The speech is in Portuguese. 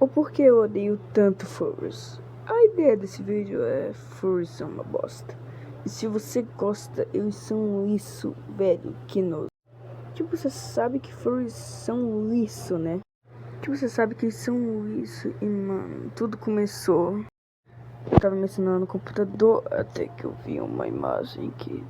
Ou por que eu odeio tanto furries? A ideia desse vídeo é furries são uma bosta. E se você gosta, eles são isso, velho, que nojo. Tipo, você sabe que furries são isso, né? Tipo, você sabe que eles são isso. E, mano, tudo começou. Eu tava me ensinando no computador até que eu vi uma imagem que...